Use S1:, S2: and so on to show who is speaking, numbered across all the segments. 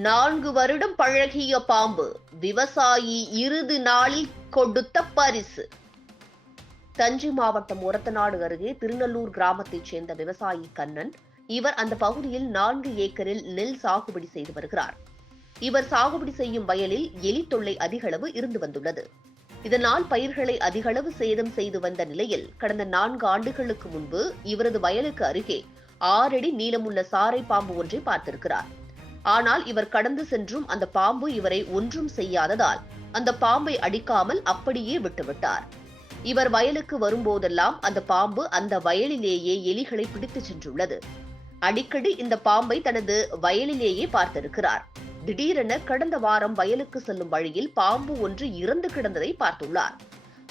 S1: நான்கு வருடம் பழகிய பாம்பு விவசாயி இறுதி நாளில் கொடுத்த பரிசு. தஞ்சை மாவட்டம் ஒரத்தநாடு அருகே திருநல்லூர் கிராமத்தைச் சேர்ந்த விவசாயி கண்ணன் இவர் அந்த பகுதியில் நான்கு ஏக்கரில் நெல் சாகுபடி செய்து வருகிறார். இவர் சாகுபடி செய்யும் வயலில் எலி தொல்லை அதிகளவு இருந்து வந்துள்ளது. இதனால் பயிர்களை அதிகளவு சேதம் செய்து வந்த நிலையில் கடந்த நான்கு ஆண்டுகளுக்கு முன்பு இவரது வயலுக்கு அருகே ஆறடி நீளமுள்ள சாரை பாம்பு ஒன்றை பார்த்திருக்கிறார். ஆனால் இவர் கடந்து சென்றும் அந்த பாம்பு இவரை ஒன்றும் செய்யாததால் அந்த பாம்பை அடிக்காமல் அப்படியே விட்டுவிட்டார். இவர் வயலுக்கு வரும்போதெல்லாம் அந்த பாம்பு அந்த வயலிலேயே எலிகளை பிடித்துச் சென்றுள்ளது. அடிக்கடி இந்த பாம்பை தனது வயலிலேயே பார்த்திருக்கிறார். திடீரென கடந்த வாரம் வயலுக்கு செல்லும் வழியில் பாம்பு ஒன்று இறந்து கிடந்ததை பார்த்துள்ளார்.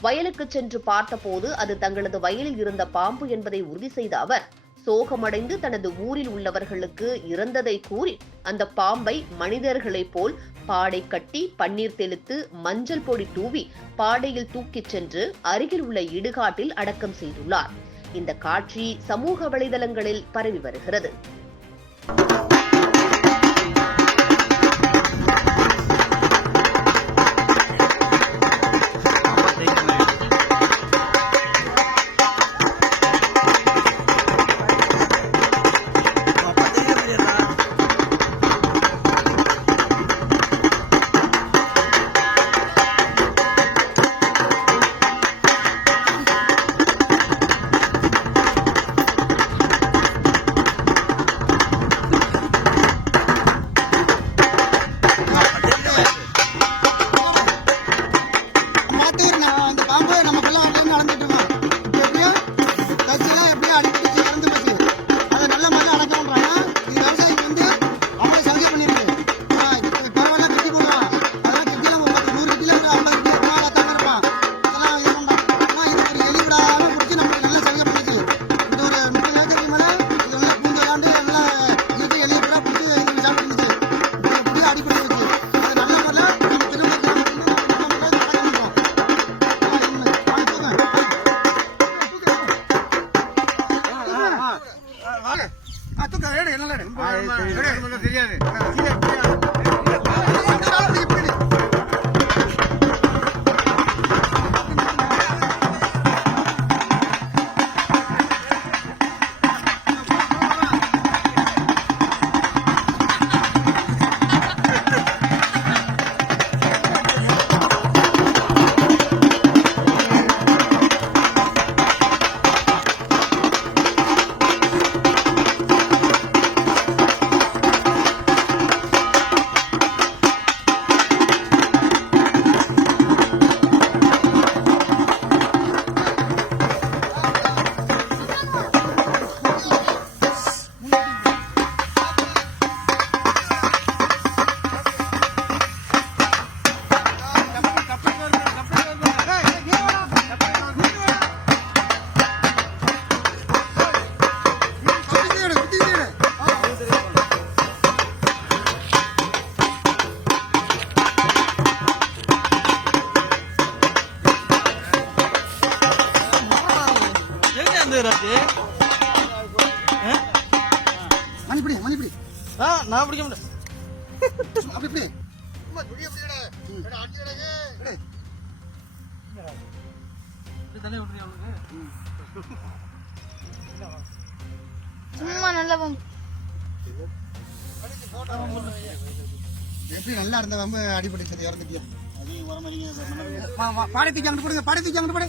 S1: வயலுக்கு சென்று பார்த்தபோது அது தங்களது வயலில் இருந்த பாம்பு என்பதை உறுதி செய்த அவர் சோகமடைந்து தனது ஊரில் உள்ளவர்களுக்கு இறந்ததை கூறி அந்த பாம்பை மனிதர்களைப் போல் பாடை கட்டி பன்னீர் தெளித்து மஞ்சள் பொடி தூவி பாடையில் தூக்கிச் சென்று அருகில் உள்ள இடுகாட்டில் அடக்கம் செய்துள்ளார். இந்த காட்சி சமூக வலைதளங்களில் பரவி வருகிறது.
S2: எங்க அந்த ராஜு
S3: மணிப்பிடி மணிப்பிடி.
S2: ஆ நான் பிடிக்க முடியும்
S3: அப்படி இப்படி.
S4: சும்மா நல்லா
S3: எப்படி நல்லா இருந்த வம்பு அடிபட்டு இறந்துட்டியா? பாடை தூக்கி அங்கிட்டு போடுங்க பாடை தூக்கி அங்கிட்டு போடு